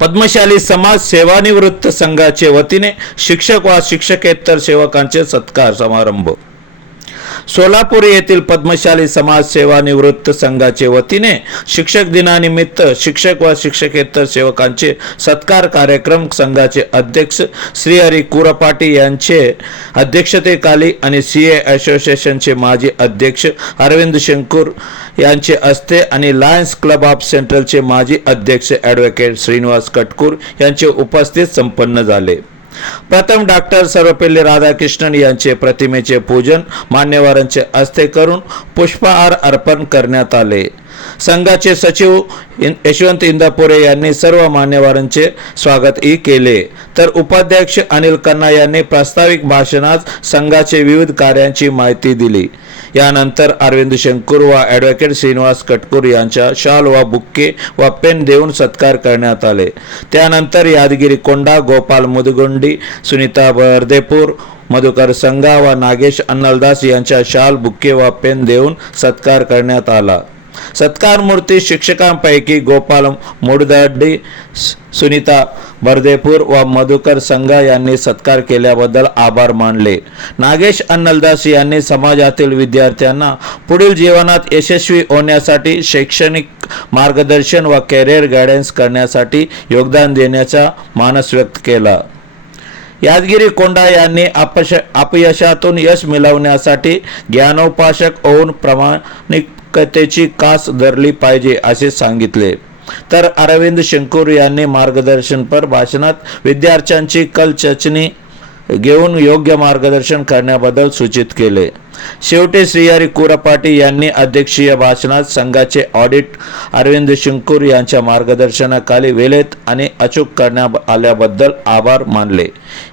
पद्मशाली समाज सेवानिवृत्त संघाचे वतीने शिक्षक वा शिक्षकेतर सेवकांचे सत्कार समारंभ. सोलापूर येथील पद्मशाली समाज सेवानिवृत्त संघाचे वतीने शिक्षक दिनानिमित्त शिक्षक व शिक्षकेतर सेवकांचे सत्कार कार्यक्रम संघाचे अध्यक्ष श्रीहरी कुरपाटी यांचे अध्यक्षतेखाली आणि सी ए असोसिएशनचे माजी अध्यक्ष अरविंद शंकूर यांचे असते आणि लायन्स क्लब ऑफ सेंट्रलचे माजी अध्यक्ष ॲडव्होकेट श्रीनिवास कटकूर यांचे उपस्थित संपन्न झाले. प्रथम डॉक्टर सर्वपल्ली राधाकृष्णन यांचे प्रतिमेचे पूजन मान्यवरांचे हस्ते करून पुष्पहार अर्पण करण्यात आले. संघाचे सचिव यशवंत इंदापुरे यांनी सर्व मान्यवरांचे स्वागतही केले. तर उपाध्यक्ष अनिल कन्ना यांनी प्रास्ताविक भाषणात संघाचे विविध कार्यांची माहिती दिली. यानंतर अरविंद शंकूर व ॲडव्होकेट श्रीनिवास कटकूर यांच्या शाल व बुक्के व पेन देऊन सत्कार करण्यात आले. त्यानंतर यादगिरी कोंडा गोपाल मुदगुंडी सुनीता बर्देपूर मधुकर संघा व नागेश अन्नलदास यांच्या शाल बुक्के व पेन देऊन सत्कार करण्यात आला. सत्कार मूर्ती शिक्षकांपैकी गोपाल मुडदड्डी सुनीता बर्देपूर व मधुकर संघा यांनी सत्कार केल्याबद्दल आभार मानले. नागेश अन्नलदास यांनी समाजातील विद्यार्थ्यांना पुढील जीवनात यशस्वी होण्यासाठी शैक्षणिक मार्गदर्शन व कॅरियर गायडन्स करण्यासाठी योगदान देण्याचा मानस व्यक्त केला. यादगिरी कोंडा यांनी अपश अपयशातून यश मिळवण्यासाठी ज्ञानोपासक होऊन प्रामाणिकतेची कास धरली पाहिजे असे सांगितले. तर अरविंद शंकूर यांनी मार्गदर्शनपर भाषणात विद्यार्थ्यांची कलचचणी घेऊन योग्य मार्गदर्शन करण्याबद्दल सूचित केले. शेवटी श्रीहरी कुरपाटी यांनी अध्यक्षीय भाषणात संघाचे ऑडिट अरविंद शिंकूर यांच्या मार्गदर्शनाखाली वेलेत आणि अचूक करण्यात आल्याबद्दल आभार मानले.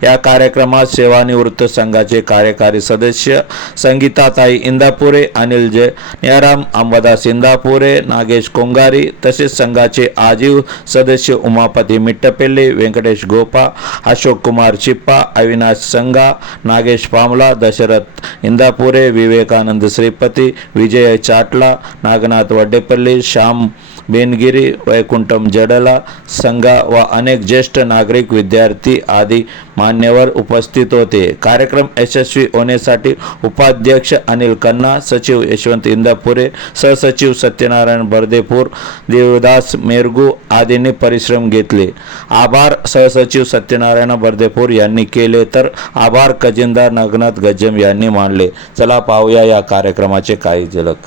या कार्यक्रमात सेवानिवृत्त संघाचे कार्यकारी सदस्य संगीताताई इंदापुरे अनिल जय नियाराम अंबादास इंदापुरे नागेश कोंगारी तसेच संघाचे आजीव सदस्य उमापती मिट्टपेल्ले व्यंकटेश गोपा अशोक कुमार चिप्पा अविनाश संघा नागेश पामला दशरथ इंदापुरे వివేకానంద శ్రీపతి విజయ చాట్ల నాగనాథ్ వడ్డేపల్లి శ్యామ్ बेनगिरी वैकुंठम जडला संघा व अनेक ज्येष्ठ नागरिक विद्यार्थी आदी मान्यवर उपस्थित होते. कार्यक्रम यशस्वी होण्यासाठी उपाध्यक्ष अनिल खन्ना सचिव यशवंत इंदापुरे सहसचिव सत्यनारायण बर्देपूर देवदास मेरगू आदींनी परिश्रम घेतले. आभार सहसचिव सत्यनारायण बर्देपूर यांनी केले तर आभार खजिनदार नागनाथ गज्जम यांनी मानले. चला पाहूया या कार्यक्रमाचे काही झलक.